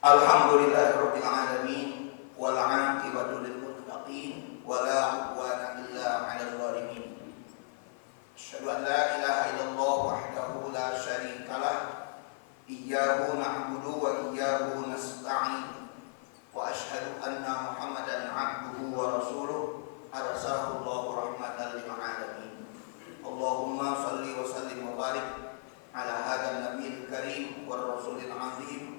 Alhamdulillahirabbil alamin wal 'aqibatu lil muttaqin wala 'udwana illa 'alal zalimin. Asyhadu an la ilaha illallah wahdahu la syarikalah, iyyahu na'budu wa iyyahu nasta'in. Wa asyhadu anna Muhammadan 'abduhu wa rasuluh arsalahu Allahu rahmatan lil alamin. Allahumma shalli wa sallim wa barik ala hadzal nabiyil karim war rasulil azim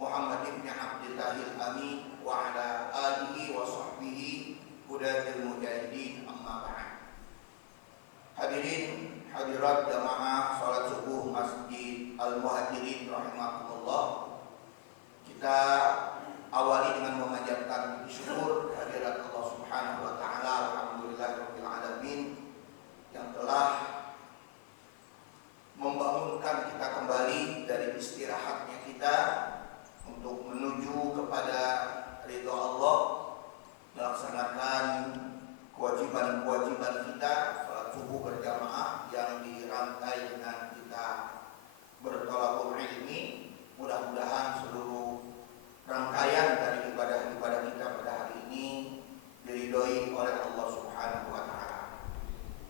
Muhammad ibn Abdillahil amin wa ala alihi wa sahbihi hudatil mujahidin, amma ba'd. Hadirin hadirat jamaah salat subuh Masjid Al-Muhajirin rahimakumullah. Kita awali dengan memanjatkan syukur hadirat Allah Subhanahu wa taala, alhamdulillahirabbil alamin, yang telah membangunkan kita kembali dari istirahatnya kita untuk menuju kepada ridha Allah, melaksanakan kewajiban-kewajiban kita salat subuh berjamaah yang dirangkai dengan kita berthalabul ilmi. Mudah-mudahan seluruh rangkaian dari ibadah-ibadah kita pada hari ini diridhoi oleh Allah Subhanahu wa taala.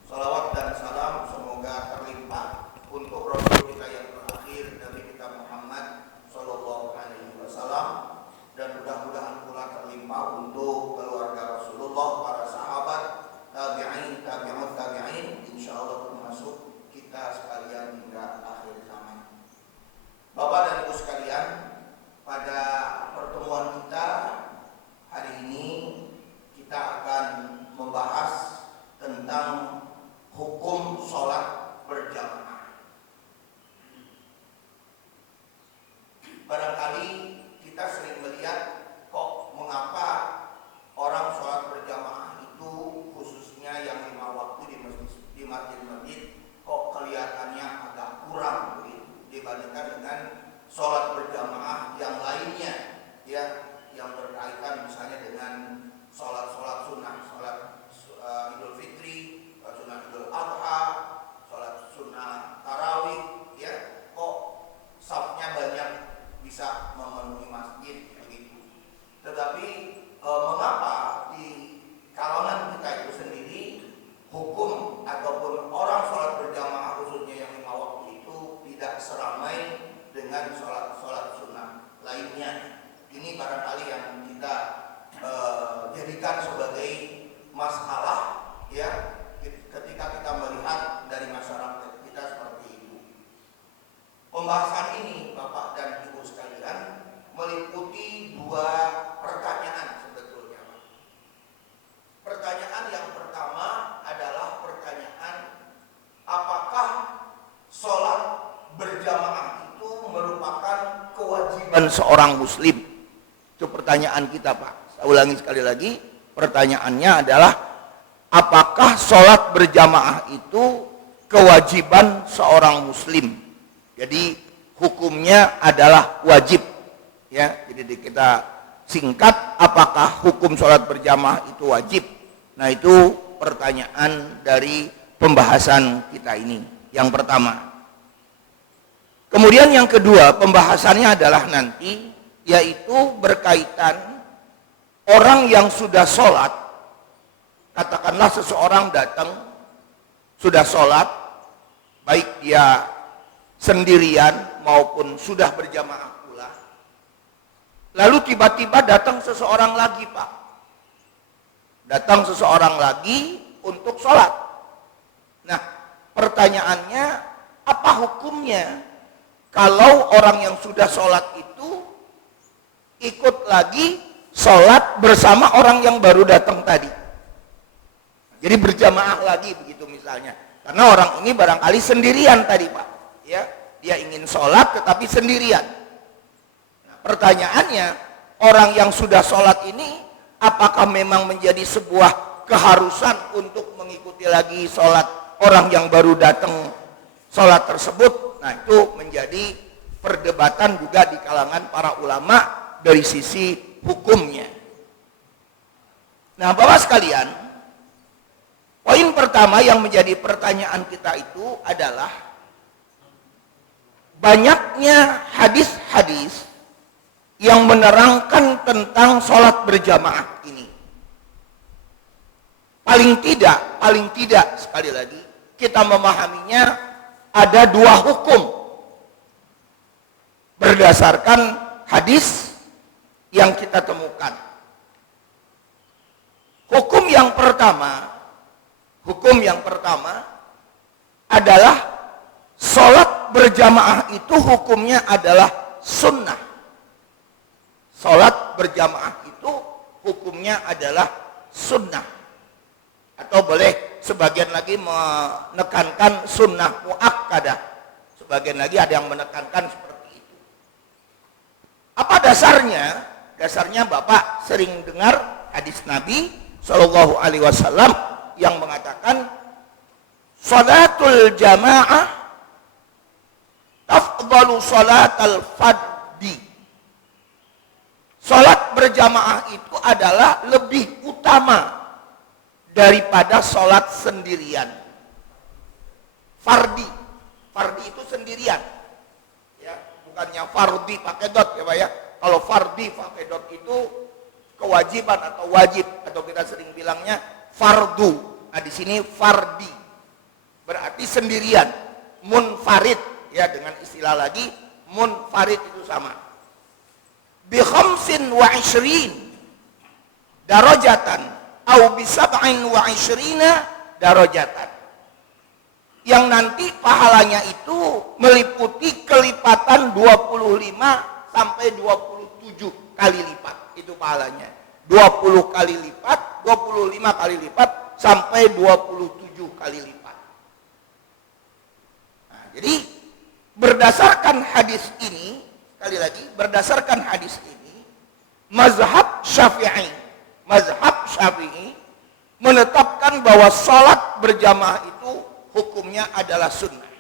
Salawat dan salam semoga terlimpah untuk Rasul kita yang terakhir, Nabi kita Muhammad sallallahu alaihi wasallam, dan mudah-mudahan pula terlimpah untuk keluarga Rasulullah, para sahabat, tabi'in, tabi'ut tabi'in, insyaallah termasuk kita sekalian hingga akhir zaman. Bapak dan Ibu sekalian, pada pertemuan kita hari ini kita akan membahas tentang hukum sholat berjamaah. Barangkali kita sering melihat kok mengapa orang sholat berjamaah itu, khususnya yang 5 waktu di masjid-masjid, kok kelihatannya agak kurang begitu dibandingkan dengan sholat berjamaah yang lainnya, ya, yang berkaitan misalnya dengan sholat-sholat sunnah, sholat Idul Fitri, sunnah Idul Adha, sholat sunnah tarawih, ya, kok safnya banyak bisa memenuhi masjid begitu. Tetapi mengapa di kalangan kita itu sendiri hukum ataupun orang sholat berjamaah khususnya yang 5 waktu itu tidak seramai dengan sholat sunnah lainnya? Ini barangkali yang kita jadikan sebagai masalah, ya, ketika kita melihat dari masyarakat kita seperti itu. Pembahasan ini, Bapak dan Ibu sekalian, meliputi 2 pertanyaan sebetulnya. Pertanyaan yang pertama adalah pertanyaan, apakah sholat berjamaah itu merupakan kewajiban seorang muslim? Itu pertanyaan kita, Pak. Saya ulangi sekali lagi, pertanyaannya adalah apakah sholat berjamaah itu kewajiban seorang muslim? Jadi hukumnya adalah wajib, ya. Jadi kita singkat, apakah hukum sholat berjamaah itu wajib? Nah, itu pertanyaan dari pembahasan kita ini, yang pertama. Kemudian yang kedua, pembahasannya adalah nanti, yaitu berkaitan orang yang sudah sholat. Katakanlah seseorang datang, sudah sholat, baik dia sendirian maupun sudah berjamaah pula. Lalu tiba-tiba datang seseorang lagi, Pak. Datang seseorang lagi untuk sholat. Nah, pertanyaannya, apa hukumnya kalau orang yang sudah sholat itu ikut lagi sholat bersama orang yang baru datang tadi? Jadi berjamaah lagi begitu misalnya. Karena orang ini barangkali sendirian tadi, Pak. Ya, dia ingin sholat tetapi sendirian. Nah, pertanyaannya, orang yang sudah sholat ini apakah memang menjadi sebuah keharusan untuk mengikuti lagi sholat orang yang baru datang sholat tersebut? Nah, itu menjadi perdebatan juga di kalangan para ulama dari sisi hukumnya. Nah, Bapak sekalian, poin pertama yang menjadi pertanyaan kita itu adalah banyaknya hadis-hadis yang menerangkan tentang sholat berjamaah ini. Paling tidak sekali lagi kita memahaminya ada dua hukum berdasarkan hadis yang kita temukan. Hukum yang pertama adalah sholat berjamaah itu hukumnya adalah sunnah. Sholat berjamaah itu hukumnya adalah sunnah. Atau boleh sebagian lagi menekankan sunnah muakkadah. Sebagian lagi ada yang menekankan seperti itu. Apa dasarnya? Dasarnya Bapak sering dengar hadis Nabi Shallallahu Alaihi Wasallam yang mengatakan salatul jamaah tafdalu salatal fardhi. Salat berjamaah itu adalah lebih utama daripada salat sendirian. Fardi itu sendirian. Ya, bukannya fardi pakai dot ya Pak ya. Kalau fardi pakai dot itu kewajiban atau wajib, atau kita sering bilangnya fardu. Nah, di sini fardi berarti sendirian. Munfarid ya, dengan istilah lagi munfarid itu sama. Bi 25 darajatan au bi 27 darajatan. Yang nanti pahalanya itu meliputi kelipatan 25 sampai 27 kali lipat. Itu pahalanya. 20 kali lipat, 25 kali lipat sampai 27 kali lipat. Nah, jadi berdasarkan hadis ini, sekali lagi, berdasarkan hadis ini, mazhab Syafi'i menetapkan bahwa sholat berjamaah itu hukumnya adalah sunnah.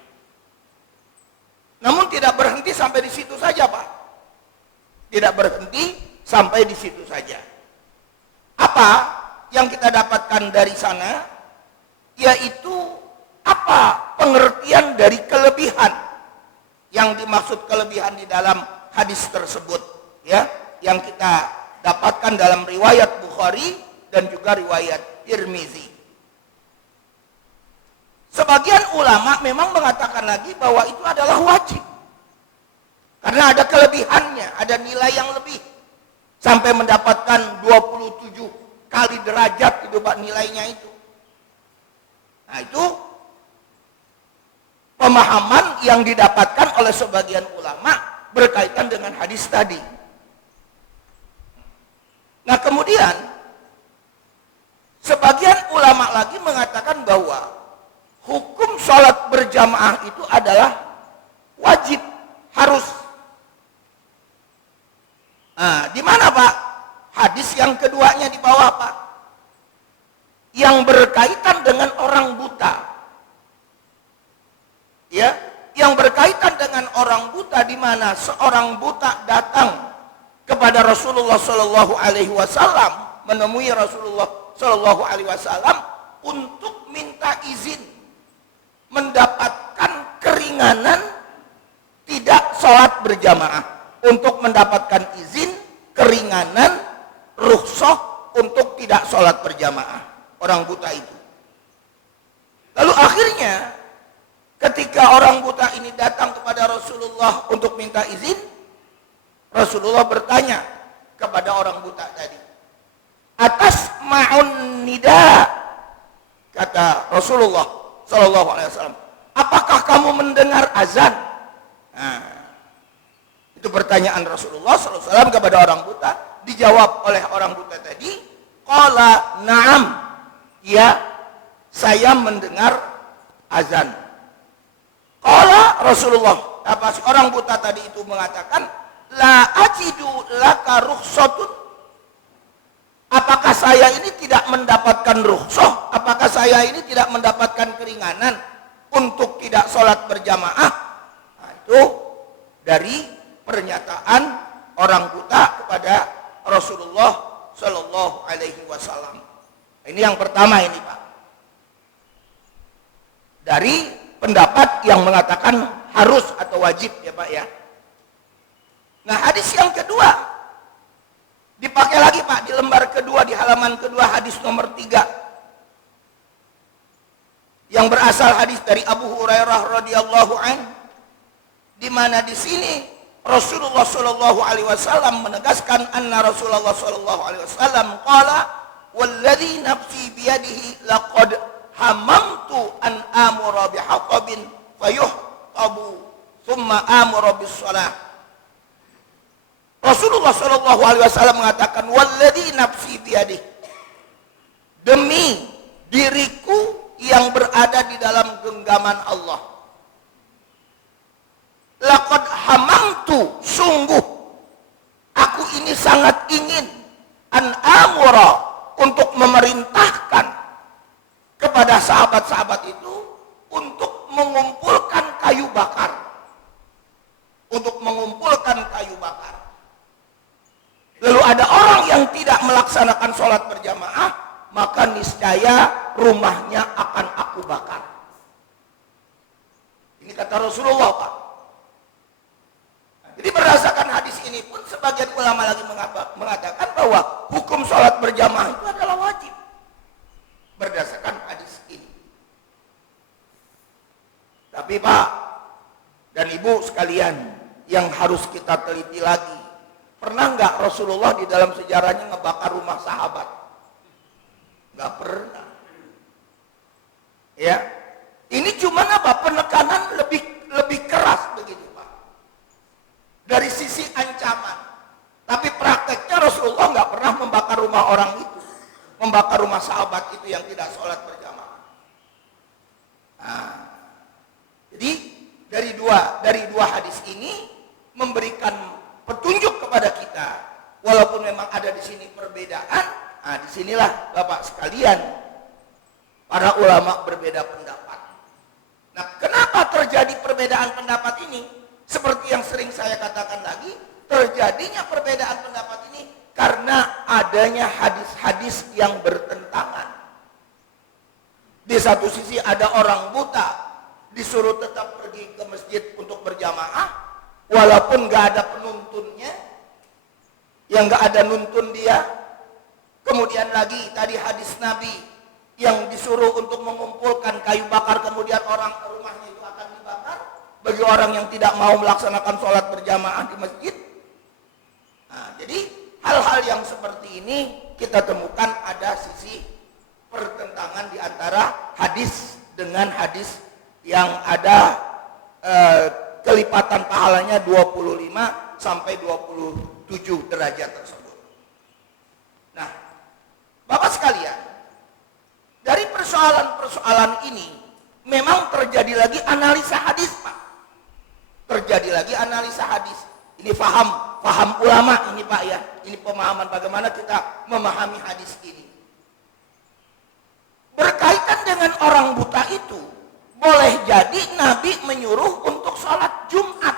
Namun tidak berhenti sampai di situ saja, Pak. Tidak berhenti sampai di situ saja. Apa yang kita dapatkan dari sana? Yaitu apa pengertian dari kelebihan. Yang dimaksud kelebihan di dalam hadis tersebut, ya, yang kita dapatkan dalam riwayat Bukhari dan juga riwayat Tirmizi. Sebagian ulama memang mengatakan lagi bahwa itu adalah wajib, karena ada kelebihannya, ada nilai yang lebih, sampai mendapatkan 27 kali derajat itu Pak nilainya itu. Nah, itu pemahaman yang didapatkan oleh sebagian ulama berkaitan dengan hadis tadi. Nah, kemudian sebagian ulama lagi mengatakan bahwa hukum sholat berjamaah itu adalah wajib, harus. Nah, di mana Pak? Hadis yang keduanya di bawah Pak, yang berkaitan dengan orang buta. Ya, yang berkaitan dengan orang buta, di mana seorang buta datang kepada Rasulullah Shallallahu Alaihi Wasallam, menemui Rasulullah Shallallahu Alaihi Wasallam untuk minta izin mendapatkan keringanan tidak sholat berjamaah, untuk mendapatkan izin keringanan rukhsah untuk tidak sholat berjamaah orang buta itu. Lalu akhirnya ketika orang buta ini datang kepada Rasulullah untuk minta izin, Rasulullah bertanya kepada orang buta tadi, atas ma'un nida, kata Rasulullah Shallallahu Alaihi Wasallam, apakah kamu mendengar azan? Nah, itu pertanyaan Rasulullah Shallallahu Alaihi Wasallam kepada orang buta. Dijawab oleh orang buta tadi, qala na'am, ya, saya mendengar azan. Qala Rasulullah, apa orang buta tadi itu mengatakan, la ajidu laka rukhsatun, apakah saya ini tidak mendapatkan rukhsah, apakah saya ini tidak mendapatkan keringanan untuk tidak sholat berjamaah? Nah, itu dari pernyataan orang buta kepada Rasulullah Shallallahu Alaihi Wasallam. Ini yang pertama ini Pak, dari pendapat yang mengatakan harus atau wajib ya Pak ya. Nah, hadis yang kedua kedua, hadis nomor 3 yang berasal hadis dari Abu Hurairah radhiyallahu anhu, di mana di sini Rasulullah Shallallahu Alaihi Wasallam menegaskan anna Rasulullah Shallallahu Alaihi Wasallam qala walladzi nafsi biyadihi laqad hamamtu an amura bihatabin fayuhtabu thumma amura bis shalah. Rasulullah Shallallahu Alaihi Wasallam mengatakan walladzi nafsi biyadihi, demi diriku yang berada di dalam genggaman Allah, laqad hamamtu, sungguh aku ini sangat ingin an amura, untuk memerintahkan kepada sahabat-sahabat itu untuk mengumpulkan kayu bakar, lalu ada orang yang tidak melaksanakan sholat berjamaah, maka niscaya rumahnya akan aku bakar. Ini kata Rasulullah, Pak. Jadi berdasarkan hadis ini pun sebagian ulama lagi mengatakan bahwa hukum sholat berjamaah itu adalah wajib berdasarkan hadis ini. Tapi Pak dan Ibu sekalian yang harus kita teliti lagi, pernah nggak Rasulullah di dalam sejarahnya ngebakar rumah sahabat? Nggak pernah. Ya, ini cuma apa? Penekanan lebih keras begitu Pak, dari sisi ancaman. Tapi prakteknya Rasulullah nggak pernah membakar rumah orang itu, membakar rumah sahabat itu yang tidak sholat berjamaah. Nah, jadi dari dua hadis ini memberikan petunjuk kepada kita, walaupun memang ada di sini perbedaan. Nah, disinilah Bapak sekalian, para ulama berbeda pendapat. Nah, kenapa terjadi perbedaan pendapat ini? Seperti yang sering saya katakan lagi, terjadinya perbedaan pendapat ini karena adanya hadis-hadis yang bertentangan. Di satu sisi ada orang buta disuruh tetap pergi ke masjid untuk berjamaah, walaupun gak ada penuntunnya, yang gak ada nuntun dia. Kemudian lagi tadi hadis Nabi yang disuruh untuk mengumpulkan kayu bakar, kemudian orang rumahnya itu akan dibakar bagi orang yang tidak mau melaksanakan sholat berjamaah di masjid. Nah, jadi hal-hal yang seperti ini kita temukan ada sisi pertentangan di antara hadis dengan hadis yang ada kelipatan pahalanya 25 sampai 27 derajat tersebut. Nah, Bapak sekalian, dari persoalan-persoalan ini memang terjadi lagi analisa hadis, Pak. Terjadi lagi analisa hadis. Ini paham ulama ini Pak ya. Ini pemahaman bagaimana kita memahami hadis ini. Berkaitan dengan orang buta itu, boleh jadi Nabi menyuruh untuk sholat Jumat.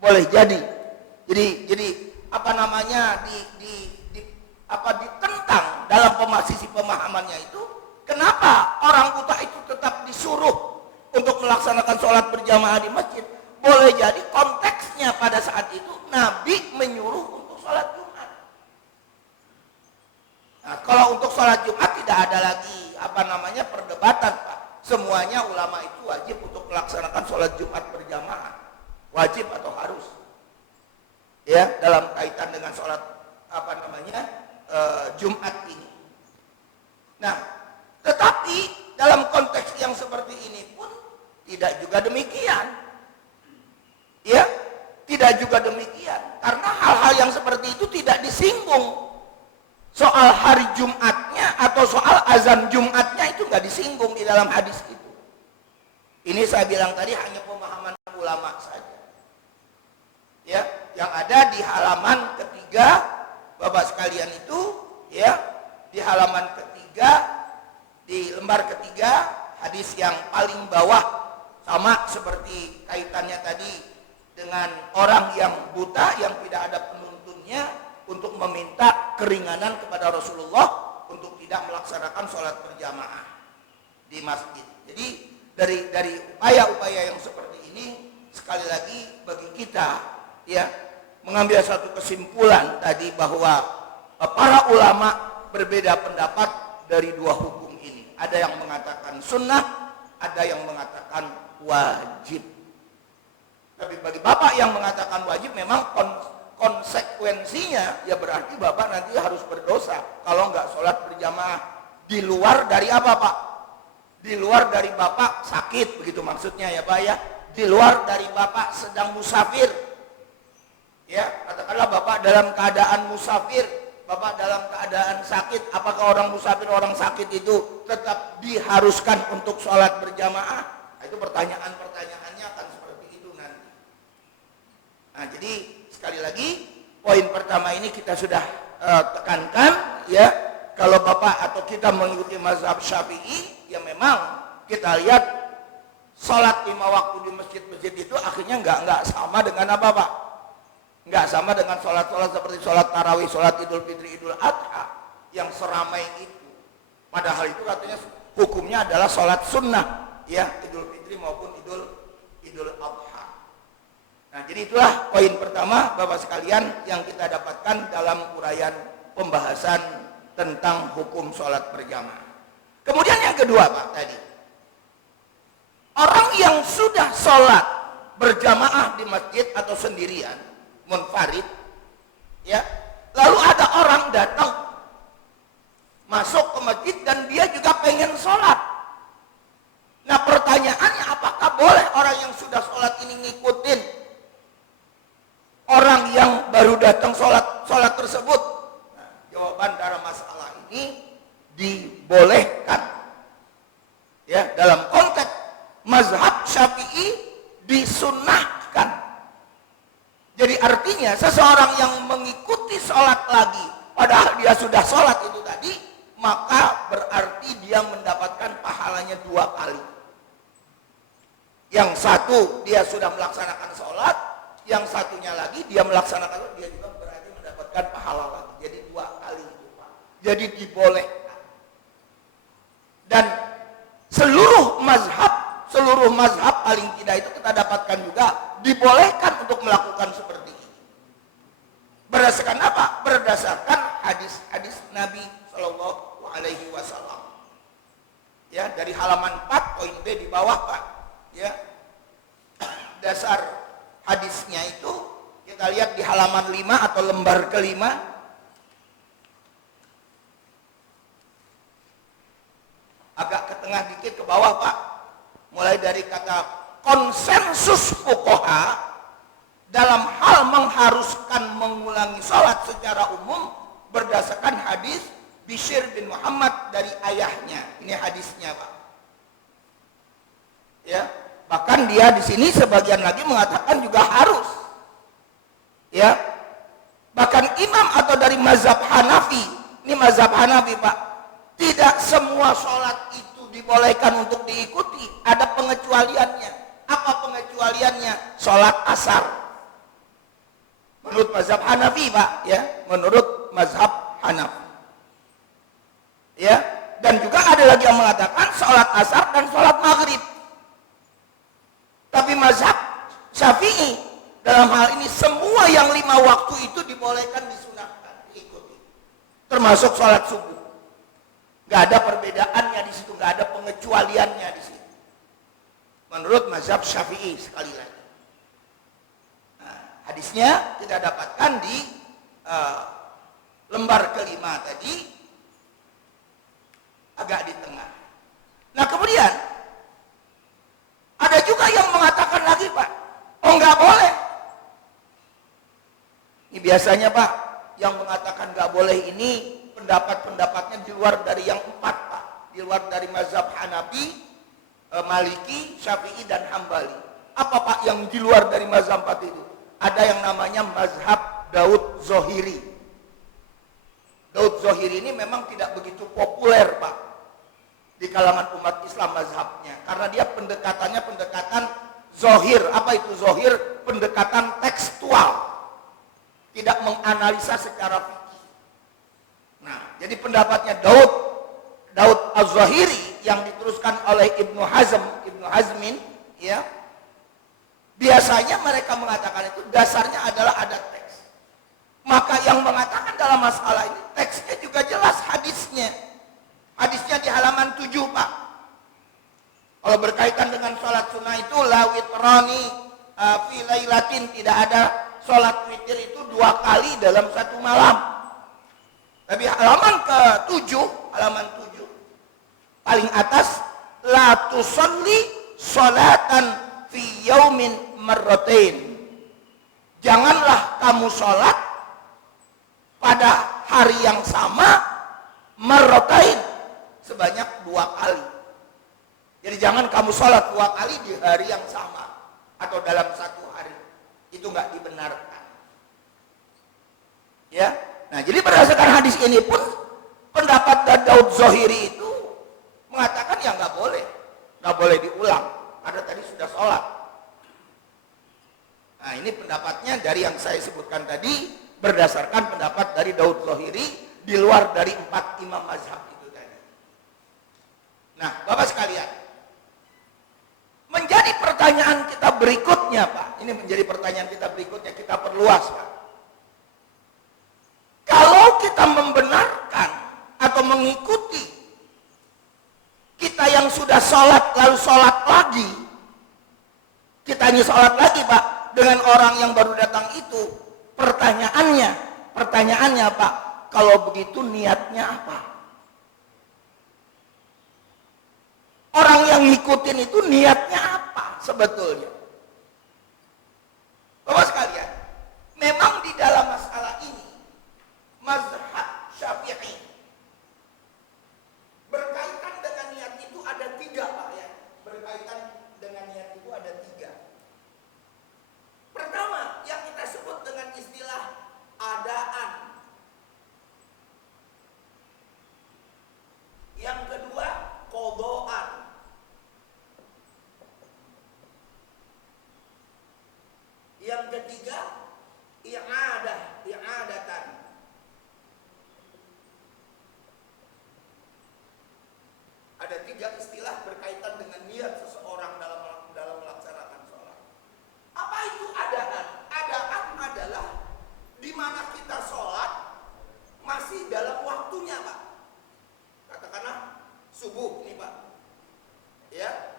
Boleh jadi. Jadi apa namanya ditentang dalam sisi pemahamannya itu. Kenapa orang buta itu tetap disuruh untuk melaksanakan sholat berjamaah di masjid? Boleh jadi konteksnya pada saat itu Nabi menyuruh untuk sholat Jumat. Nah, kalau untuk sholat Jumat tidak ada lagi perdebatan Pak. Semuanya ulama itu wajib untuk melaksanakan sholat Jumat berjamaah. Wajib atau harus? Ya, dalam kaitan dengan sholat Jumat ini. Nah, tetapi dalam konteks yang seperti ini pun tidak juga demikian. Ya, tidak juga demikian. Karena hal-hal yang seperti itu tidak disinggung. Soal hari Jumatnya atau soal azan Jumatnya itu nggak disinggung di dalam hadis itu. Ini saya bilang tadi hanya pemahaman ulama saja. Ya, yang ada di halaman ketiga, Bapak sekalian itu, ya, di halaman ketiga, di lembar ketiga, hadis yang paling bawah, sama seperti kaitannya tadi dengan orang yang buta yang tidak ada penuntunnya untuk meminta keringanan kepada Rasulullah untuk tidak melaksanakan sholat berjamaah di masjid. Jadi dari upaya-upaya yang seperti ini, sekali lagi bagi kita ya mengambil satu kesimpulan tadi bahwa para ulama berbeda pendapat dari dua hukum ini. Ada yang mengatakan sunnah, ada yang mengatakan wajib. Tapi bagi bapak yang mengatakan wajib, memang konsekuensinya ya berarti bapak nanti harus berdosa kalau nggak sholat berjamaah. Di luar dari apa pak? Di luar dari bapak sakit, begitu maksudnya ya pak ya. Di luar dari bapak sedang musafir. Ya, katakanlah bapak dalam keadaan musafir, bapak dalam keadaan sakit, apakah orang musafir, orang sakit itu tetap diharuskan untuk sholat berjamaah? Nah, itu pertanyaannya akan seperti itu nanti. Nah, jadi sekali lagi poin pertama ini kita sudah tekankan ya, kalau bapak atau kita mengikuti mazhab Syafi'i, ya memang kita lihat sholat 5 waktu di masjid-masjid itu akhirnya nggak sama dengan apa pak? Nggak sama dengan sholat-sholat seperti sholat tarawih, sholat idul fitri, idul adha yang seramai itu. Padahal itu katanya hukumnya adalah sholat sunnah, ya, idul fitri maupun idul adha. Nah, jadi itulah poin pertama bapak sekalian yang kita dapatkan dalam uraian pembahasan tentang hukum sholat berjamaah. Kemudian yang kedua pak tadi, orang yang sudah sholat berjamaah di masjid atau sendirian, munfarid, ya, lalu ada orang datang masuk ke masjid dan dia juga pengen sholat. Nah pertanyaannya, apakah boleh orang yang sudah sholat ini ngikutin orang yang baru datang sholat tersebut? Nah, jawaban dari masalah ini dibolehkan, ya, dalam konteks mazhab Syafi'i disunnahkan. Jadi artinya seseorang yang mengikuti sholat lagi padahal dia sudah sholat itu tadi, maka berarti dia mendapatkan pahalanya 2 kali. Yang satu dia sudah melaksanakan sholat, yang satunya lagi dia melaksanakan sholat, dia juga berarti mendapatkan pahala lagi. Jadi 2 kali itu pak. Jadi dibolehkan. Dan seluruh mazhab paling tidak itu kita dapatkan juga dibolehkan untuk melakukan seperti ini. Berdasarkan apa? Berdasarkan hadis-hadis Nabi Shallallahu Alaihi Wasallam. Ya, dari halaman 4 poin B di bawah pak. Ya, dasar hadisnya itu kita lihat di halaman 5 atau lembar ke-5. Agak ke tengah dikit ke bawah pak. Mulai dari kata konsensus fuqaha dalam hal mengharuskan mengulangi sholat secara umum berdasarkan hadis Bishr bin Muhammad dari ayahnya. Ini hadisnya pak. Ya, bahkan dia di sini sebagian lagi mengatakan juga harus. Ya, bahkan imam atau dari mazhab Hanafi, ini mazhab Hanafi pak, tidak semua sholat itu dibolehkan untuk diikuti, ada pengecualiannya. Apa pengecualiannya? Sholat asar. Menurut mazhab Hanafi pak, ya, menurut mazhab Hanafi. Ya, dan juga ada lagi yang mengatakan sholat asar dan sholat maghrib. Tapi mazhab Syafi'i dalam hal ini semua yang 5 waktu itu dibolehkan, disunahkan, diikuti. Termasuk sholat subuh. Gak ada perbedaannya di situ, gak ada pengecualiannya di situ. Menurut mazhab Syafi'i sekali lagi. Nah, hadisnya kita dapatkan di lembar ke-5 tadi, agak di tengah. Nah kemudian ada juga yang mengatakan lagi pak, oh nggak boleh. Ini biasanya pak, yang mengatakan nggak boleh ini pendapat-pendapatnya di luar dari yang 4 pak, di luar dari mazhab Hanafi, Maliki, Syafi'i dan Hambali. Apa pak yang di luar dari mazhab 4 itu? Ada yang namanya mazhab Daud Zohiri. Daud Zohiri ini memang tidak begitu populer pak di kalangan umat Islam mazhabnya, karena dia pendekatannya pendekatan zohir. Apa itu zohir? Pendekatan tekstual, tidak menganalisa secara fikih. Nah, jadi pendapatnya Daud Az-Zahiri yang diteruskan oleh Ibnu Hazmin, ya, biasanya mereka mengatakan itu dasarnya adalah ada teks. Maka yang mengatakan dalam masalah ini teksnya juga jelas, hadis ada sholat witir itu 2 kali dalam 1 malam. Tapi halaman ke-7, halaman 7 paling atas, la tusalli sholatan fi yaumin marratain. Janganlah kamu sholat pada hari yang sama marratain, sebanyak 2 kali. Jadi jangan kamu sholat 2 kali di hari yang sama atau dalam 1 hari. Itu nggak dibenarkan. Ya, nah jadi berdasarkan hadis ini pun pendapat Daud Zohiri itu mengatakan ya nggak boleh diulang. Ada tadi sudah sholat. Nah ini pendapatnya dari yang saya sebutkan tadi berdasarkan pendapat dari Daud Zohiri di luar dari 4 imam mazhab itu tadi. Nah Bapak sekalian, menjadi pertanyaan kita berikutnya Pak, ini menjadi pertanyaan kita berikutnya, kita perluas Pak. Kalau kita membenarkan atau mengikuti kita yang sudah sholat lalu sholat lagi, kita hanya sholat lagi Pak dengan orang yang baru datang itu, pertanyaannya Pak, kalau begitu niatnya apa? Orang yang ngikutin itu niatnya apa sebetulnya? Bapak sekalian, memang di dalam masalah ini mazhab Syafi'i berkaitan dengan niat itu ada 3 Pak ya. Berkaitan dengan niat itu ada 3. Pertama, yang kita sebut dengan istilah adaan. Yang kedua, qadaan. Yang ketiga, i'adatan. Ada 3 istilah berkaitan dengan niat seseorang dalam melaksanakan sholat. Apa itu adaan? Adaan adalah di mana kita sholat masih dalam waktunya Pak. Katakanlah subuh nih Pak. Ya.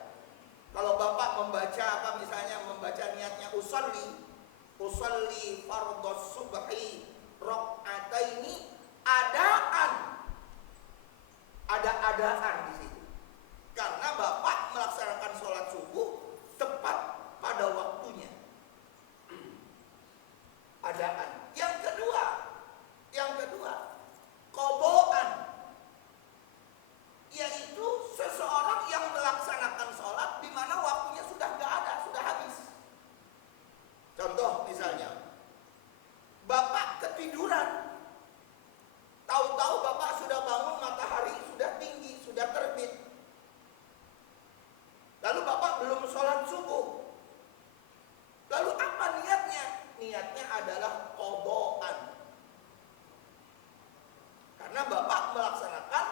Kalau Bapak membaca misalnya membaca niatnya usolli fardhos subhi rakaataini, ada adaan di situ. Karena Bapak melaksanakan sholat subuh tepat pada waktunya. Adaan. Yang kedua, qadaan, yaitu seseorang yang melaksanakan sholat di mana waktunya sudah nggak ada, sudah habis. Contoh misalnya, Bapak ketiduran, tahu-tahu Bapak sudah bangun, matahari sudah tinggi, sudah terbit. Lalu Bapak belum sholat subuh. Lalu apa niatnya? Niatnya adalah qadaan. Karena Bapak melaksanakan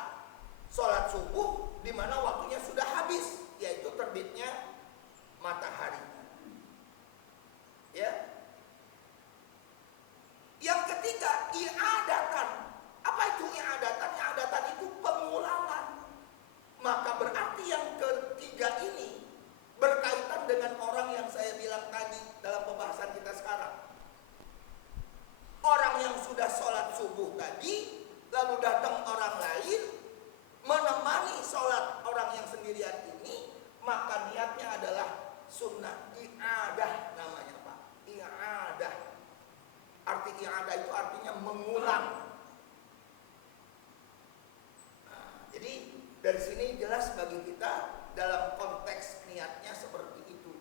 sholat subuh di mana waktunya sudah habis, yaitu terbitnya matahari. Ya. Yang ketiga, i'adatan. Apa itu i'adatan? I'adatan itu pengulangan. Maka berarti yang ketiga ini berkaitan dengan orang yang saya bilang tadi dalam pembahasan kita sekarang. Orang yang sudah sholat subuh tadi, lalu datang orang lain menemani sholat orang yang sendirian ini, maka niatnya adalah sunnah i'adah namanya Pak. I'adah. Arti i'adah itu artinya mengulang. Nah, jadi dari sini jelas bagi kita dalam konteks niatnya seperti itu.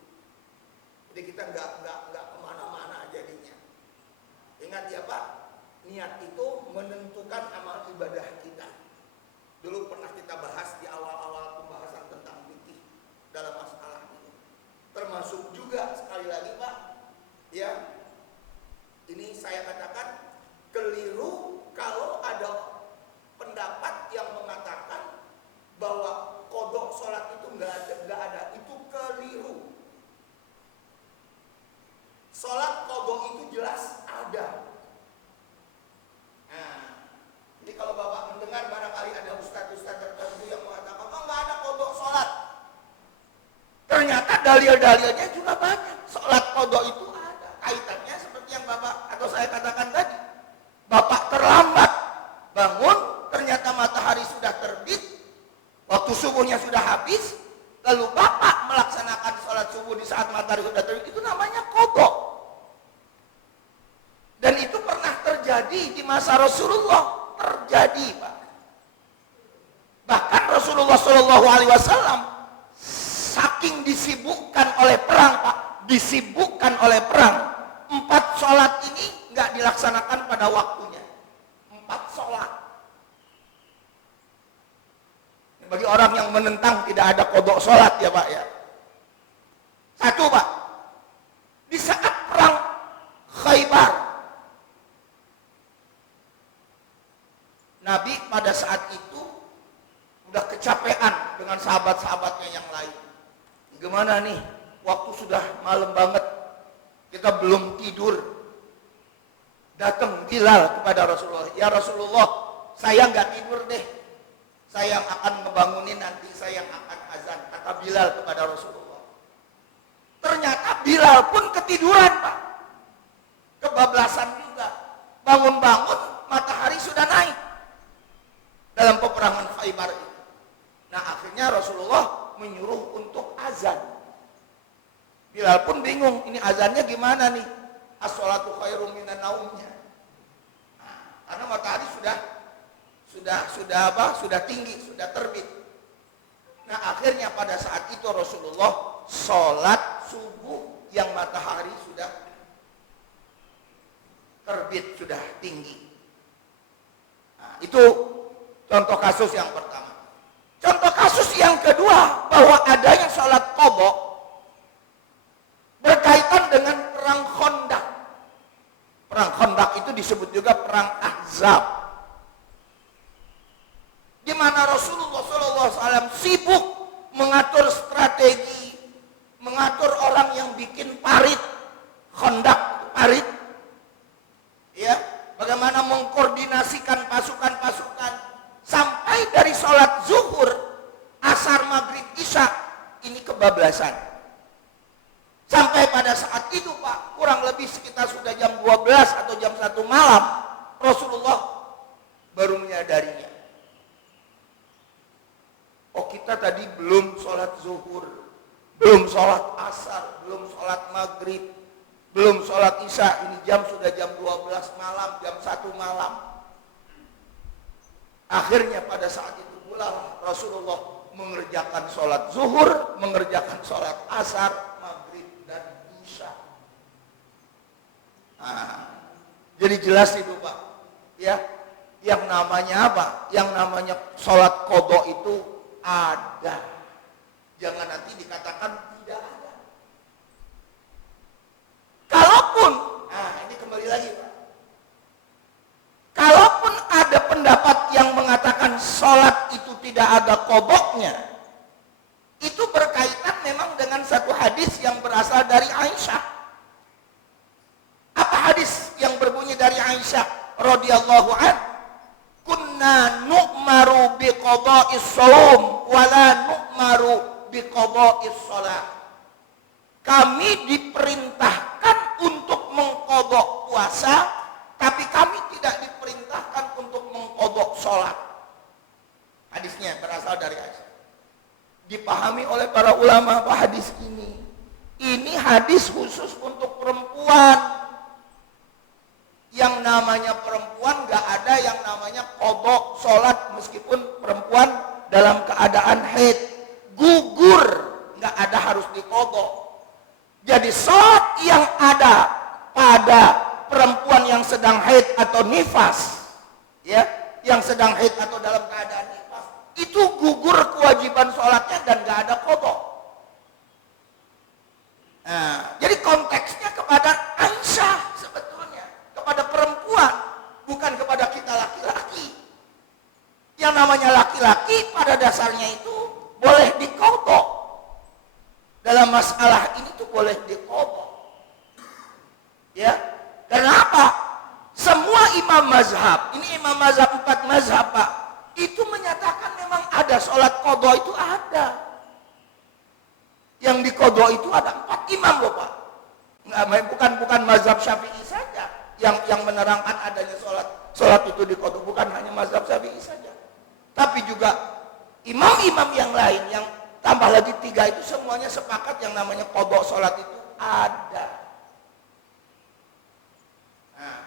Jadi kita nggak kemana-mana jadinya. Ingat ya Pak, niat itu menentukan amal ibadah kita. Dulu pernah kita bahas di awal-awal pembahasan tentang fikih dalam masalah ini. Termasuk juga sekali lagi Pak, ya, ini saya katakan keliru kalau ada pendapat yang mengatakan bahwa qadha sholat itu nggak ada, itu keliru. Sholat qadha itu jelas ada. Nah, jadi kalau Bapak mendengar barangkali ada ustadz-ustadz tertentu yang mengatakan nggak ada qadha sholat, ternyata dalil-dalilnya juga banyak. Sholat qadha itu ada, kaitannya terjadi di masa Rasulullah, terjadi Pak. Bahkan Rasulullah Shallallahu Alaihi Wasallam saking disibukkan oleh perang Pak, disibukkan oleh perang, 4 sholat ini nggak dilaksanakan pada waktunya. 4 sholat. Bagi orang yang menentang tidak ada qadha sholat ya Pak ya. Satu Pak, di saat perang Khaybar, Nabi pada saat itu udah kecapean dengan sahabat-sahabatnya yang lain. Gimana nih? Waktu sudah malam banget. Kita belum tidur. Datang Bilal kepada Rasulullah. Ya Rasulullah, saya nggak tidur deh. Saya yang akan ngebangunin nanti, saya yang akan azan. Kata Bilal kepada Rasulullah. Ternyata Bilal pun ketiduran Pak. Kebablasan juga. Bangun-bangun, matahari sudah naik. Dalam peperangan Khaybar itu. Nah akhirnya Rasulullah menyuruh untuk azan. Bilal pun bingung, ini azannya gimana nih? As-sholatu khairum minan naumnya. Nah, karena matahari sudah tinggi, sudah terbit. Nah akhirnya pada saat itu Rasulullah sholat subuh yang matahari sudah terbit, sudah tinggi. Nah, itu contoh kasus yang pertama. Contoh kasus yang kedua, bahwa adanya sholat qadha berkaitan dengan perang Khandaq. Perang Khandaq itu disebut juga perang Ahzab, di mana Rasulullah SAW sibuk mengatur strategi, mengatur orang yang bikin parit Khandaq, parit, ya, bagaimana mengkoordinasikan pasukan-pasukan. Sampai dari sholat zuhur, asar, maghrib, isya, ini kebablasan. Sampai pada saat itu Pak, kurang lebih sekitar sudah jam 12 atau jam 1 malam, Rasulullah baru menyadarinya. Oh kita tadi belum sholat zuhur, belum sholat asar, belum sholat maghrib, belum sholat isya, ini sudah jam 12 malam, jam 1 malam. Akhirnya pada saat itu pula Rasulullah mengerjakan sholat zuhur, mengerjakan sholat asar, maghrib, dan isya. Nah, jadi jelas itu Pak, ya, yang namanya apa? Yang namanya sholat qadha itu ada. Jangan nanti dikatakan tidak ada. Kalaupun, nah ini kembali lagi Pak. Kalaupun ada pendapat yang mengatakan sholat itu tidak ada qadhanya, itu berkaitan memang dengan satu hadis yang berasal dari Aisyah. Apa hadis yang berbunyi dari Aisyah radhiyallahu anha? Kunna nu'maru biqadha'is shaum wa la nu'maru biqadha'is shalah. Kami diperintahkan untuk mengqadha puasa, tapi kami tidak diperintahkan untuk mengqadha sholat. Hadisnya berasal dari Aisyah. Dipahami oleh para ulama apa hadis ini? Ini hadis khusus untuk perempuan. Yang namanya perempuan gak ada yang namanya qadha sholat meskipun perempuan dalam keadaan haid. Gugur gak ada harus diqadha. Jadi sholat yang ada pada perempuan yang sedang haid atau nifas, ya, yang sedang haid atau dalam keadaan nifas, itu gugur kewajiban sholatnya dan gak ada qadha. Nah, jadi konteksnya kepada Aisyah sebetulnya, kepada perempuan, bukan kepada kita laki-laki. Yang namanya laki-laki pada dasarnya itu boleh diqadha. Dalam masalah ini tuh boleh diqadha. Ya. Kenapa? Semua imam mazhab, ini imam mazhab 4 mazhab Pak, itu menyatakan memang ada sholat qadha itu ada. Yang diqadha itu ada 4 imam loh Pak. Bukan mazhab Syafi'i saja yang menerangkan adanya sholat itu diqadha, bukan hanya mazhab Syafi'i saja. Tapi juga imam-imam yang lain yang tambah lagi 3 itu semuanya sepakat yang namanya qadha sholat itu ada. Nah,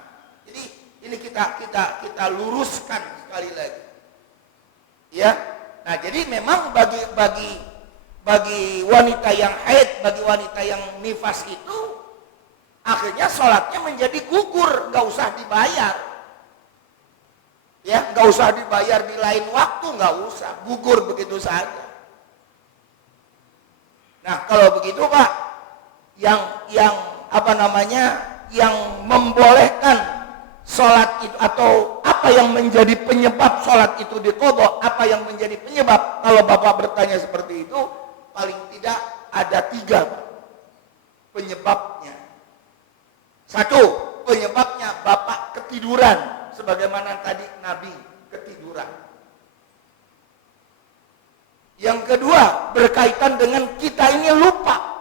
jadi ini ini kita luruskan sekali lagi. Ya. Nah, jadi memang bagi wanita yang haid, bagi wanita yang nifas itu akhirnya sholatnya menjadi gugur, nggak usah dibayar. Ya, nggak usah dibayar di lain waktu, nggak usah, gugur begitu saja. Nah, kalau begitu Pak, yang yang membolehkan sholat itu atau apa yang menjadi penyebab sholat itu diqodho, apa yang menjadi penyebab, kalau Bapak bertanya seperti itu, paling tidak ada 3 Pak, penyebabnya. 1, penyebabnya Bapak ketiduran, sebagaimana tadi Nabi ketiduran. Yang kedua, berkaitan dengan kita ini lupa.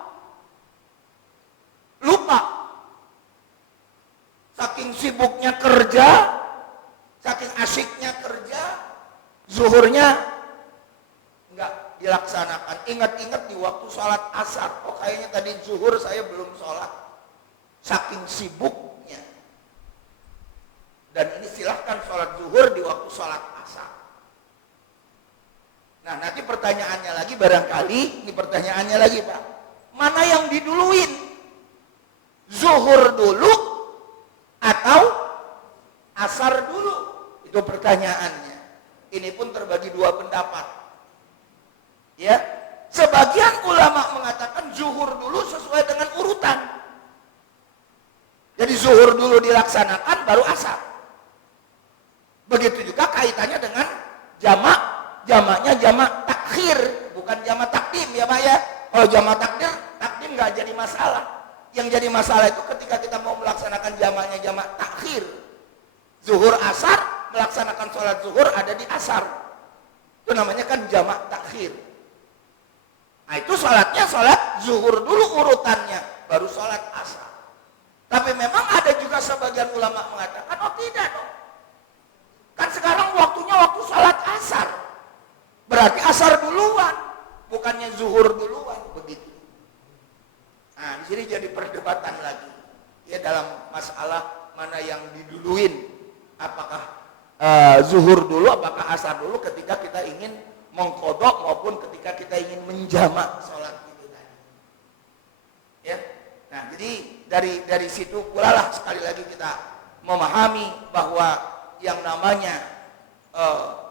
Saking sibuknya kerja, saking asiknya kerja, zuhurnya enggak dilaksanakan. Ingat-ingat di waktu sholat asar, oh kayaknya tadi zuhur saya belum sholat. Saking sibuknya. Dan ini silahkan sholat zuhur di waktu sholat asar. Nah, nanti pertanyaannya lagi barangkali, ini pertanyaannya lagi Pak, mana yang diduluin? Zuhur dulu atau asar dulu? Itu pertanyaannya. Ini pun terbagi 2 pendapat. Ya, sebagian ulama mengatakan zuhur dulu sesuai dengan urutan. Jadi zuhur dulu dilaksanakan baru asar. Begitu juga kaitannya dengan jamaknya jamak takhir, bukan jamak takdim ya Pak ya. Kalau jamak takdim nggak jadi masalah. Yang jadi masalah itu ketika kita mau melaksanakan jamaknya jamak takhir. Zuhur asar, melaksanakan sholat zuhur ada di asar. Itu namanya kan jamak takhir. Nah itu sholatnya sholat zuhur dulu urutannya, baru sholat asar. Tapi memang ada juga sebagian ulama mengatakan, oh tidak dong. Kan sekarang waktunya waktu sholat asar. Berarti asar duluan, bukannya zuhur duluan, begitu. Nah, di sini jadi perdebatan lagi. Ya dalam masalah mana yang diduluin, apakah zuhur dulu, apakah asar dulu ketika kita ingin mengqodho maupun ketika kita ingin menjamak sholat itu tadi. Ya. Nah, jadi dari situ pula lah sekali lagi kita memahami bahwa yang namanya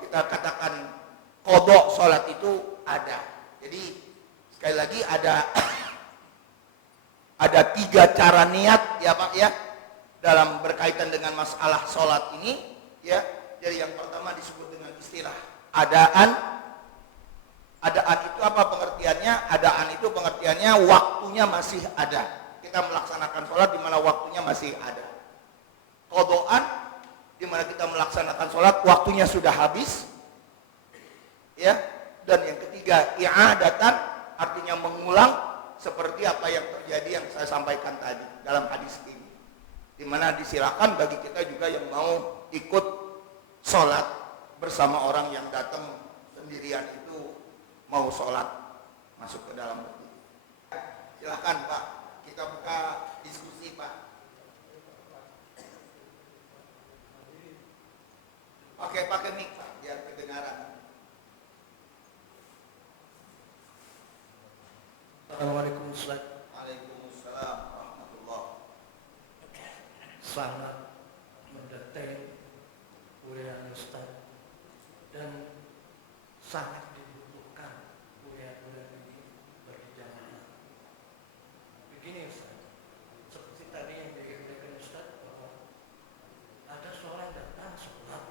kita katakan qodho sholat itu ada. Jadi sekali lagi ada 3 cara niat ya Pak ya dalam berkaitan dengan masalah sholat ini ya. Jadi yang pertama disebut dengan istilah adaan. Adaan itu apa pengertiannya? Adaan itu pengertiannya waktunya masih ada. Kita melaksanakan sholat di mana waktunya masih ada. Qodhoan di mana kita melaksanakan sholat waktunya sudah habis. Ya. Dan yang ketiga i'adatan artinya mengulang seperti apa yang terjadi yang saya sampaikan tadi dalam hadis ini. Di mana disilakan bagi kita juga yang mau ikut sholat bersama orang yang datang sendirian itu mau sholat masuk ke dalam masjid. Silakan Pak, kita buka diskusi Pak. Pakai mic Pak biar kedengaran. Assalamualaikum Ustaz. Waalaikumsalam warahmatullahi. Sangat mendetail uraian Ustaz dan sangat dibutuhkan uraian ini bagi jamaah. Begini Ustaz, seperti tadi yang dikatakan Ustaz bahwa ada seorang datang sholat,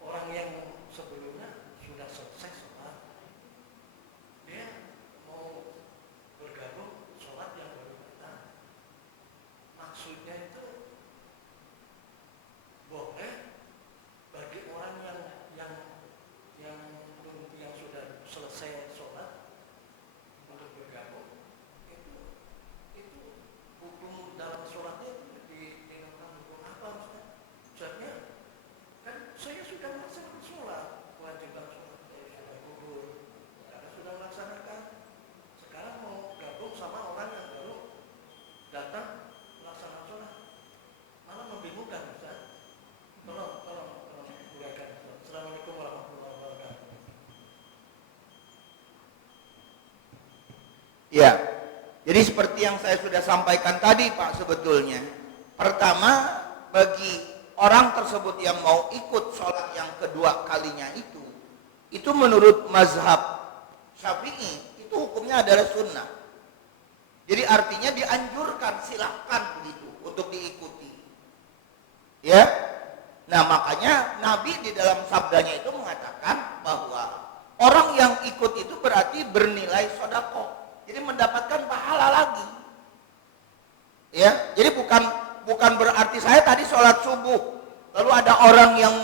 orang yang sebelumnya sudah selesai sholat, dia mau bergabung sholat yang baru datang. Maksudnya itu boleh bagi orang yang sudah selesai sholat untuk bergabung, itu Ya, jadi seperti yang saya sudah sampaikan tadi Pak, sebetulnya pertama, bagi orang tersebut yang mau ikut sholat yang kedua kalinya itu menurut mazhab Syafi'i itu hukumnya adalah sunnah. Jadi artinya dianjurkan, silahkan begitu untuk diikuti. Ya, nah makanya Nabi di dalam sabdanya itu mengatakan bahwa orang yang ikut itu berarti bernilai sodako, jadi mendapatkan pahala lagi. Ya, jadi bukan berarti saya tadi sholat subuh, lalu ada orang yang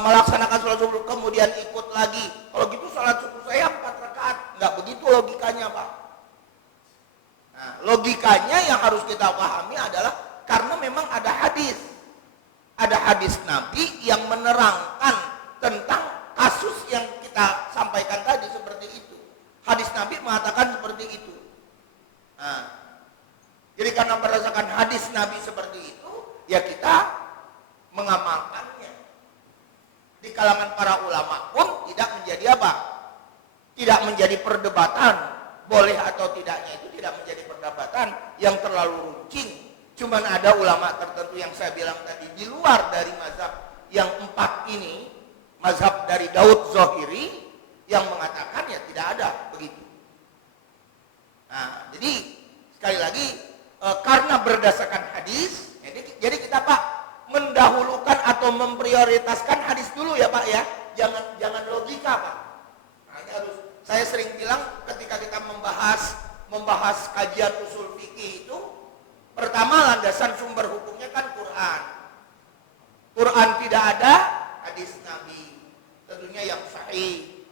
melaksanakan sholat subuh kemudian ikut lagi. Kalau gitu sholat subuh saya 4 rakaat, nggak begitu logikanya Pak. Nah, logikanya yang harus kita pahami adalah karena memang ada hadis Nabi yang menerangkan tentang kasus yang kita sampaikan tadi seperti itu. Hadis Nabi mengatakan seperti itu. Nah, jadi karena berdasarkan hadis Nabi seperti itu, ya kita mengamalkannya. Di kalangan para ulama pun tidak menjadi apa? Tidak menjadi perdebatan, boleh atau tidaknya itu tidak menjadi perdebatan yang terlalu runcing. Cuman ada ulama tertentu yang saya bilang tadi di luar dari mazhab yang 4 ini, mazhab dari Daud Zohiri yang mengatakan ya tidak ada begitu. Nah, jadi sekali lagi karena berdasarkan hadis, jadi kita Pak mendahulukan atau memprioritaskan hadis dulu ya Pak ya, jangan logika Pak. Nah, ini harus, saya sering bilang ketika kita membahas kajian usul fikih itu, pertama landasan sumber hukumnya kan Quran. Quran tidak ada, hadis Nabi tentunya yang sahih.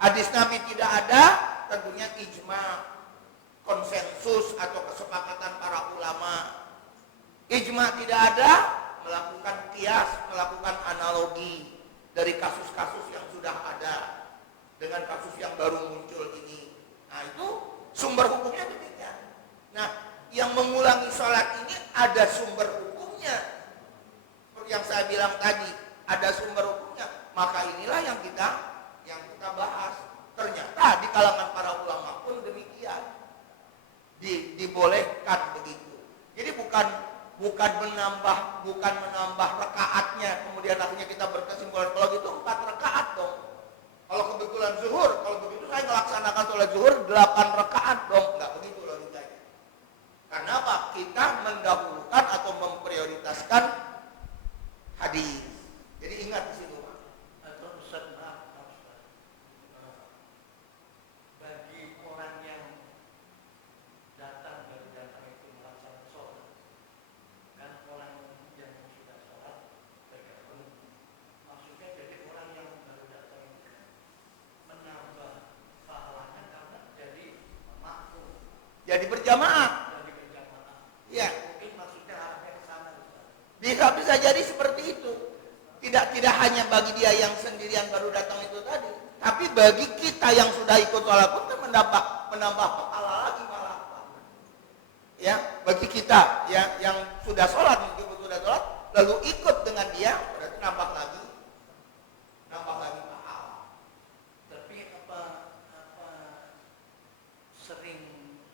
Hadis Nabi tidak ada, tentunya ijma, konsensus atau kesepakatan para ulama. Ijma tidak ada, melakukan kias, melakukan analogi dari kasus-kasus yang sudah ada dengan kasus yang baru muncul ini. Nah, itu sumber hukumnya demikian. Nah, yang mengulangi sholat ini ada sumber hukumnya. Seperti yang saya bilang tadi, ada sumber hukumnya. Maka inilah yang kita bahas. Ternyata di kalangan para ulama pun demikian. Dibolehkan begitu. Jadi bukan menambah rakaatnya, kemudian akhirnya kita berkesimpulan kalau gitu 4 rakaat dong. Kalau kebetulan zuhur, kalau begitu saya melaksanakan sholat zuhur 8 rakaat dong. Enggak begitu logikanya. Karena apa? Kita mendahulukan atau memprioritaskan hadis. Jadi ingat di situ Pak. Atau Ustaz, maaf Ustaz. Bagi orang yang baru datang itu melaksanakan sholat, kan orang yang sudah sholat bergabung, maksudnya jadi orang yang baru datang itu menambah pahalanya karena jadi makmum, Jadi berjamaah. Ya, mungkin maksudnya arahnya ke sana Ustaz. bisa jadi seperti itu. Tidak hanya bagi dia yang sendirian baru datang itu tadi, tapi bagi kita yang sudah ikut sholat pun kan menambah pahala lagi malah. Ya, bagi kita yang sudah sholat, meskipun sudah sholat lalu ikut dengan dia, berarti nambah lagi pahala. Tapi apa sering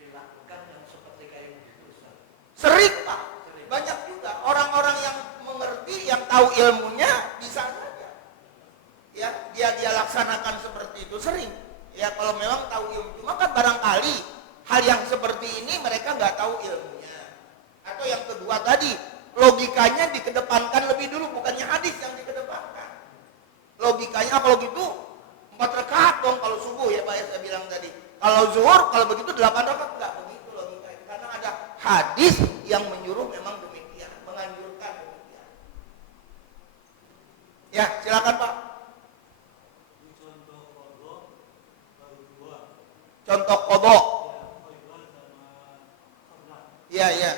dilakukan yang seperti kayak begitu Ustaz? Sering Pak, banyak juga orang-orang yang mengerti, yang tahu ilmunya bisa saja. Ya, dia laksanakan seperti itu sering. Ya, kalau memang tahu ilmu, cuma kan barangkali hal yang seperti ini mereka nggak tahu ilmunya. Atau yang kedua tadi, logikanya dikedepankan lebih dulu, bukannya hadis yang dikedepankan. Logikanya kalau gitu 4 rakaat dong kalau subuh ya Pak ya, saya bilang tadi. Kalau zuhur kalau begitu 8 rakaat, enggak begitu logikanya. Karena ada hadis yang menyuruh memang demikian, menganjurkan demikian. Ya, silakan Pak. Contoh kodok. Iya.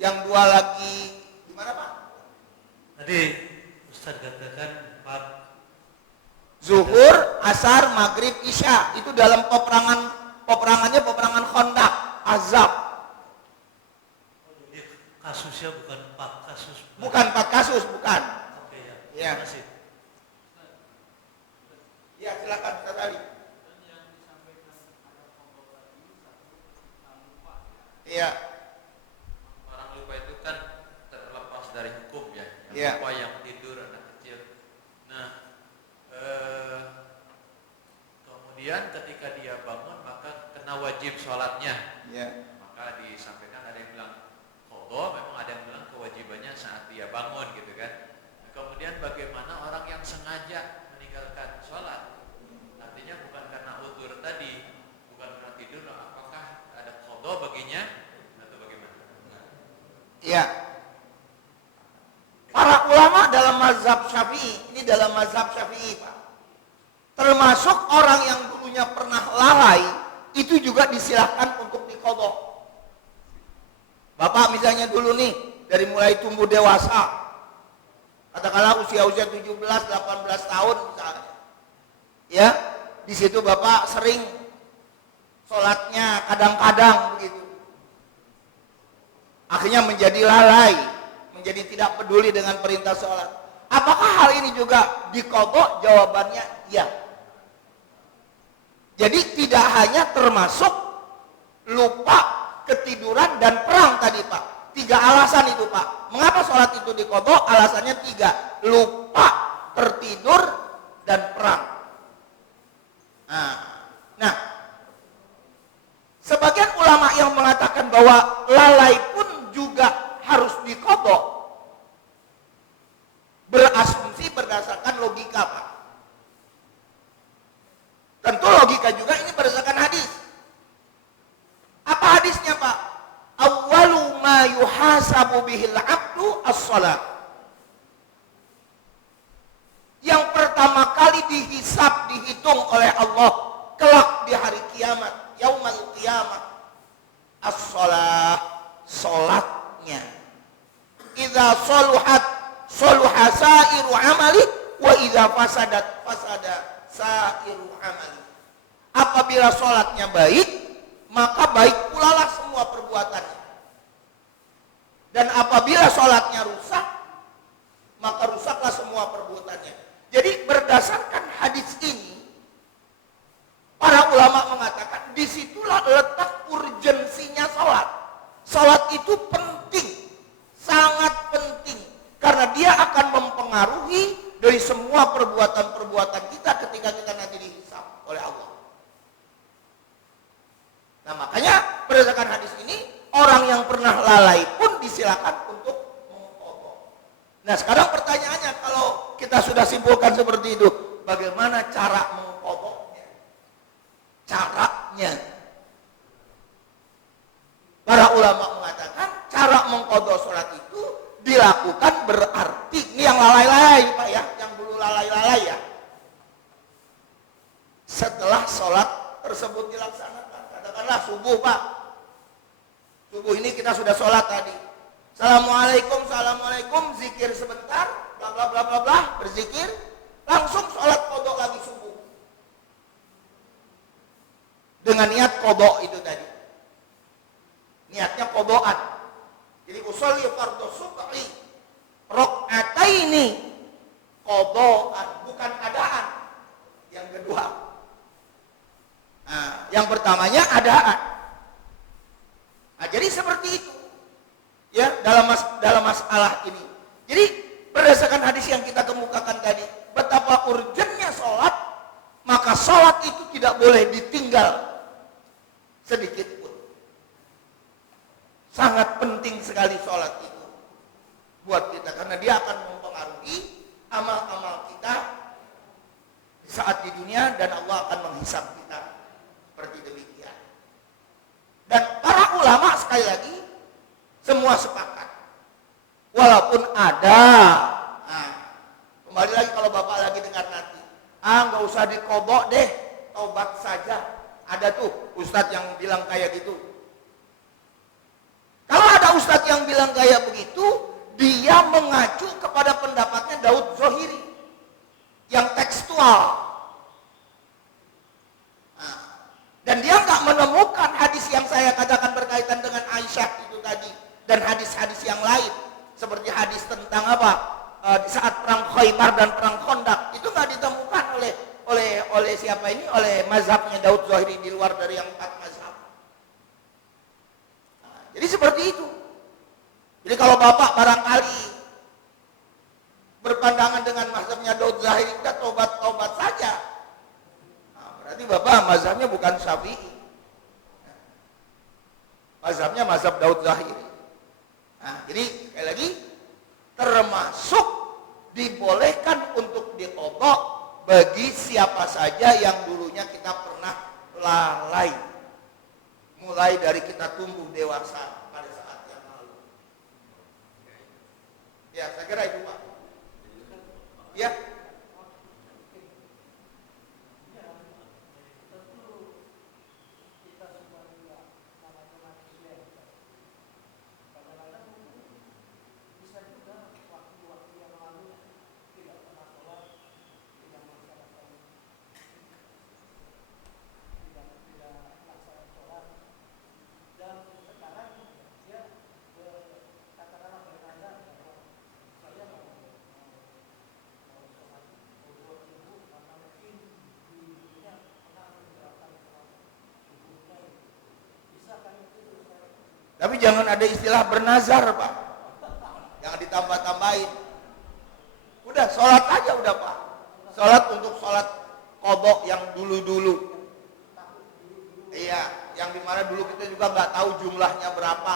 Yang 2 lagi gimana Pak? Tadi Ustaz katakan 4. Zuhur, asar, maghrib, isya. Itu dalam peperangannya peperangan Khandaq, Azab. Jadi kasusnya bukan 4 kasus. Bukan 4 kasus, bukan. Oke ya. Ya. Terima kasih. Ya, silakan Ustaz Ali. Ya. lupa yang tidur anak kecil. Nah, kemudian ketika dia bangun maka kena wajib sholatnya. Ya. Maka disampaikan ada yang bilang qadha, memang ada yang bilang kewajibannya saat dia bangun gitu kan. Nah, kemudian bagaimana orang yang sengaja meninggalkan sholat? Artinya bukan karena udzur tadi, bukan karena tidur, apakah ada qadha baginya atau bagaimana? Ya. Para ulama dalam mazhab Syafi'i, ini dalam mazhab Syafi'i, Pak. Termasuk orang yang dulunya pernah lalai, itu juga disilahkan untuk diqadha. Bapak misalnya dulu nih, dari mulai tumbuh dewasa, katakanlah usia-usia 17, 18 tahun misalnya. Ya, di situ Bapak sering sholatnya kadang-kadang begitu. Akhirnya menjadi lalai, menjadi tidak peduli dengan perintah sholat. Apakah hal ini juga diqadha? Jawabannya ya. Jadi tidak hanya termasuk lupa, ketiduran, dan perang tadi Pak. 3 alasan itu Pak. Mengapa sholat itu diqadha? Alasannya 3. Lupa, tertidur, dan perang. Nah, sebagian ulama yang mengatakan bahwa lalai pun juga harus diqadha, berasumsi berdasarkan logika Pak. Tentu logika juga ini berdasarkan hadis. Apa hadisnya Pak? Awwalu ma yuhasabu bihil abdu as-shalat. Yang pertama kali dihisab, dihitung oleh Allah kelak di hari kiamat, yaumul qiyamah, as-shalah, salatnya. Idza shaluhat shaluha sairu amali wa idza fasadat fasada sairu amali. Apabila salatnya baik, maka baik pula lah semua perbuatannya. Dan apabila salatnya rusak, maka rusaklah semua perbuatannya. Jadi berdasarkan hadis ini, para ulama mengatakan disitulah letak urgensinya salat. Salat itu penting, sangat penting, karena dia akan mempengaruhi dari semua perbuatan-perbuatan kita ketika kita nanti dihisab oleh Allah. Nah makanya berdasarkan hadis ini, orang yang pernah lalai pun disilakan untuk mengqadha. Nah sekarang pertanyaannya, kalau kita sudah simpulkan seperti itu, bagaimana cara mengqadhanya? Caranya, para ulama mengatakan cara mengqadha sholat itu dilakukan berarti, ini yang lalai-lalai Pak ya, yang dulu lalai-lalai ya, setelah sholat tersebut dilaksanakan. Katakanlah subuh Pak, subuh ini kita sudah sholat tadi, assalamualaikum, assalamualaikum, zikir sebentar, bla bla bla bla bla, berzikir, langsung sholat qadha lagi subuh dengan niat qadha itu tadi, niatnya qadhaan. Jadi usolli fardhu subhi rakaataini qadhaan, bukan adaan. Yang kedua, yang pertamanya adaan. Nah, jadi seperti itu ya dalam masalah ini. Jadi berdasarkan hadis yang kita kemukakan tadi, betapa urgennya sholat, maka sholat itu tidak boleh ditinggal sedikit pun. Sangat penting sekali sholat itu buat kita, karena dia akan mempengaruhi amal-amal kita di saat di dunia, dan Allah akan menghisab kita seperti demikian. Dan para ulama sekali lagi semua sepakat, walaupun ada, kembali lagi kalau Bapak lagi dengar nanti, nggak usah diqadha deh, taubat saja. Ada tuh ustadz yang bilang kayak gitu. Kalau ada ustadz yang bilang kayak begitu, dia mengacu kepada pendapatnya Daud Zohiri yang tekstual. Dan dia nggak menemukan hadis yang saya katakan berkaitan dengan Aisyah itu tadi, dan hadis-hadis yang lain seperti hadis tentang apa di saat perang Khaybar dan perang Khandaq, itu nggak ditemukan oleh siapa ini, oleh mazhabnya Daud Zohiri, di luar dari yang 4 mazhab. Jadi seperti itu. Jadi kalau Bapak barangkali mazhabnya bukan Syafi'i. Mazhabnya mazhab Daud Zahiri. Nah, jadi sekali lagi termasuk dibolehkan untuk diqadha bagi siapa saja yang dulunya kita pernah lalai. Mulai dari kita tumbuh dewasa pada saat yang lalu. Ya, saya kira itu Pak. Ya. Tapi jangan ada istilah bernazar Pak. Jangan ditambah-tambahin. Udah sholat aja udah Pak. Sholat untuk sholat qadha yang dulu-dulu. Iya, yang dimana dulu kita juga nggak tahu jumlahnya berapa.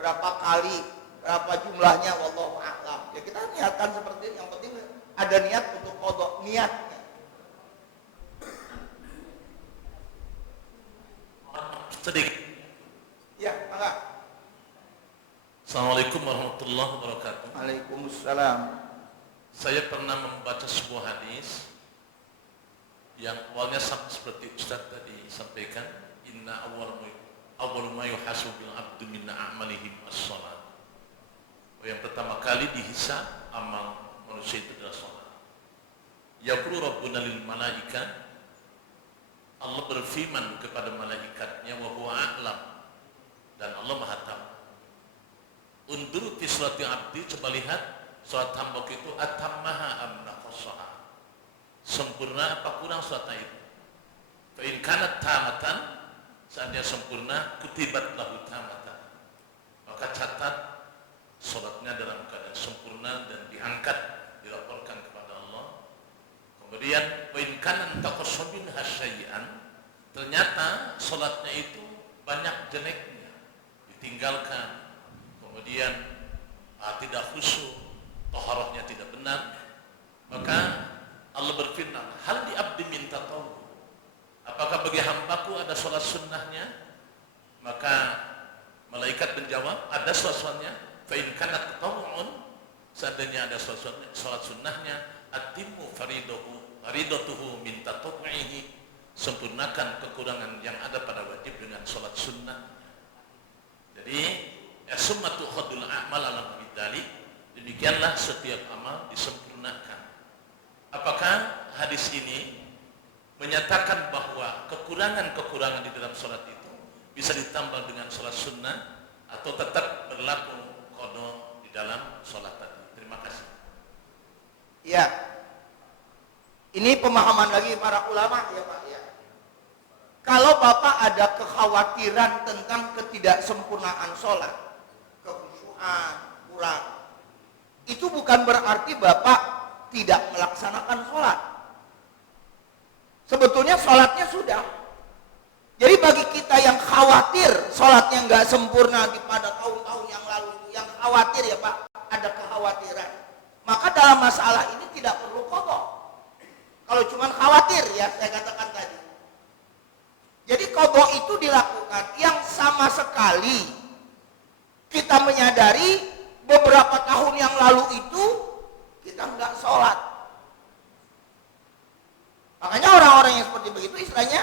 Berapa kali, berapa jumlahnya, wallahu a'lam. Ya kita niatkan seperti ini, yang penting ada niat untuk qadha, niatnya. Sedikit. Ya, maka. Assalamualaikum warahmatullahi wabarakatuh. Waalaikumsalam. Saya pernah membaca sebuah hadis yang awalnya sama seperti Ustaz tadi sampaikan, inna awwal ma yuhasabu bil abdu min a'malihi as-shalah. Yang pertama kali dihisab amal manusia itu adalah salat. Yaqulu rabbuna lil malaika, Allah berfirman kepada malaikatnya, wa huwa a'lam, dan Allah Maha Tahu. Undur fi sholati abdi, coba lihat salat hamba itu atammaha am naqasaha. Sempurna apa kurang salatnya itu? Fa in kanat tamatan, seandainya sempurna, kutibat lahu tamatan. Maka catat salatnya dalam keadaan sempurna dan diangkat, dilaporkan kepada Allah. Kemudian wa in kanat taqassabin hasyai'an, ternyata salatnya itu banyak jeleknya, ditinggalkan, kemudian tidak khusyuk, taharahnya tidak benar, maka Allah berfirman, hal di abdi minta tahu, apakah bagi hambaku ada sholat sunnahnya? Maka malaikat menjawab, ada sholat sunnahnya. Fa in kanat tatawwu'un, seandainya ada sholat sunnahnya, atimmu faridatuhu min tatawwu'ihi, sempurnakan kekurangan yang ada pada wajib dengan sholat sunnah. Jadi sunnatu khadul a'mal ala bidali, demikianlah setiap amal disempurnakan. Apakah hadis ini menyatakan bahwa kekurangan-kekurangan di dalam sholat itu bisa ditambah dengan sholat sunnah, atau tetap berlaku qadha di dalam sholat tadi? Terima kasih. Ya, ini pemahaman lagi para ulama ya Pak ya. Kalau Bapak ada kekhawatiran tentang ketidaksempurnaan sholat, kekhusyuan, kurang, itu bukan berarti Bapak tidak melaksanakan sholat. Sebetulnya sholatnya sudah. Jadi bagi kita yang khawatir sholatnya nggak sempurna pada tahun-tahun yang lalu, yang khawatir ya Pak, ada kekhawatiran, maka dalam masalah ini tidak perlu qadha. Kalau cuma khawatir ya, saya katakan tadi. Jadi qadha itu dilakukan yang sama sekali kita menyadari beberapa tahun yang lalu itu kita nggak sholat. Makanya orang-orang yang seperti begitu istilahnya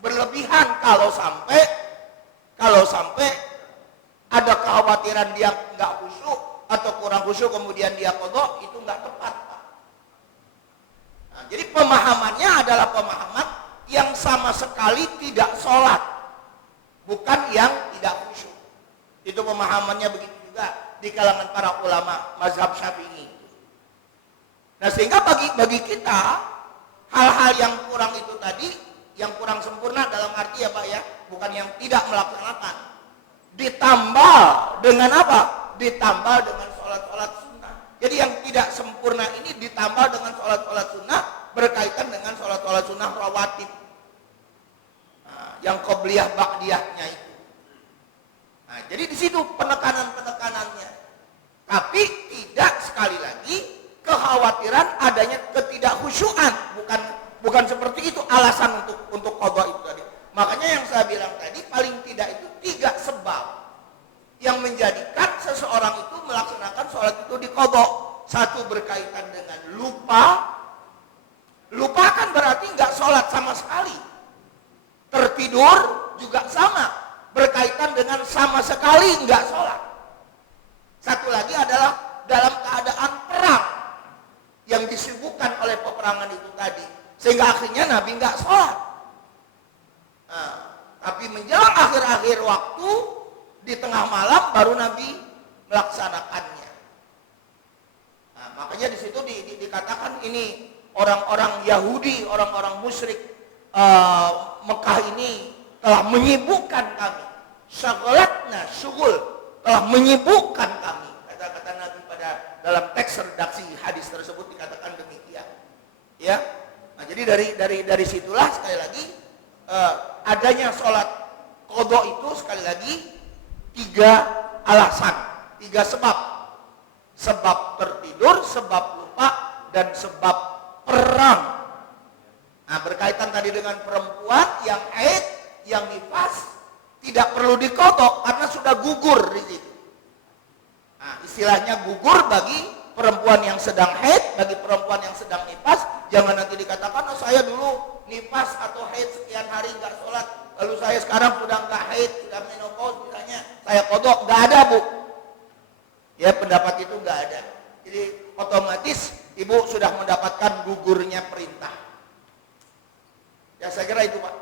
berlebihan kalau sampai ada kekhawatiran dia nggak khusyuk atau kurang khusyuk kemudian dia qadha, itu nggak tepat Pak. Nah, jadi pemahamannya adalah pemahaman yang sama sekali tidak sholat, bukan yang tidak khusyuk. Itu pemahamannya begitu juga di kalangan para ulama mazhab Syafi'i. Nah sehingga bagi kita hal-hal yang kurang itu tadi, yang kurang sempurna dalam arti ya Pak ya, bukan yang tidak melaksanakan, ditambah dengan apa? Ditambah dengan sholat-sholat sunnah. Jadi yang tidak sempurna ini ditambah dengan sholat-sholat sunnah, berkaitan dengan sholat-sholat sunnah rawatib. Yang qobliyah ba'diyahnya itu. Nah, jadi di situ penekanan-penekanannya. Tapi tidak, sekali lagi, kekhawatiran adanya ketidakkhusyuan, bukan seperti itu alasan untuk qadha itu tadi. Makanya yang saya bilang tadi, paling tidak itu 3 sebab yang menjadikan seseorang itu melaksanakan sholat itu di qadha. 1 berkaitan dengan lupa. Lupa kan berarti nggak sholat sama sekali. Tertidur juga sama, berkaitan dengan sama sekali nggak sholat. 1 lagi adalah dalam keadaan perang yang disibukkan oleh peperangan itu tadi, sehingga akhirnya Nabi nggak sholat. Nah, tapi menjelang akhir-akhir waktu di tengah malam baru Nabi melaksanakannya. Nah, makanya di situ dikatakan ini orang-orang Yahudi, orang-orang musyrik Mekah ini telah menyibukkan kami. Syaghalatna syughul, telah menyibukkan kami. Kata-kata Nabi pada dalam teks redaksi hadis tersebut dikatakan demikian. Ya. Nah, jadi dari situlah sekali lagi adanya sholat qadha itu sekali lagi 3 alasan, 3 sebab. Sebab tertidur, sebab lupa, dan sebab perang. Nah, berkaitan tadi dengan perempuan yang haid, yang nifas, tidak perlu diqadha karena sudah gugur di situ. Nah, istilahnya gugur bagi perempuan yang sedang haid, bagi perempuan yang sedang nifas. Jangan nanti dikatakan, oh saya dulu nifas atau haid sekian hari nggak sholat, lalu saya sekarang sudah nggak haid, sudah menopause misalnya, saya qadha. Nggak ada, Bu. Ya, pendapat itu nggak ada. Jadi otomatis ibu sudah mendapatkan gugurnya perintah. Ya, saya kira itu, Pak.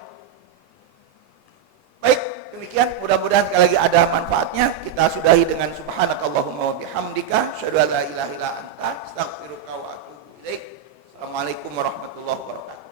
Baik, demikian. Mudah-mudahan sekali lagi ada manfaatnya. Kita sudahi dengan subhanakallahumma wa bihamdika, asyhadu an la ilaha illa anta, astaghfiruka wa atubu ilaik. Assalamualaikum warahmatullahi wabarakatuh.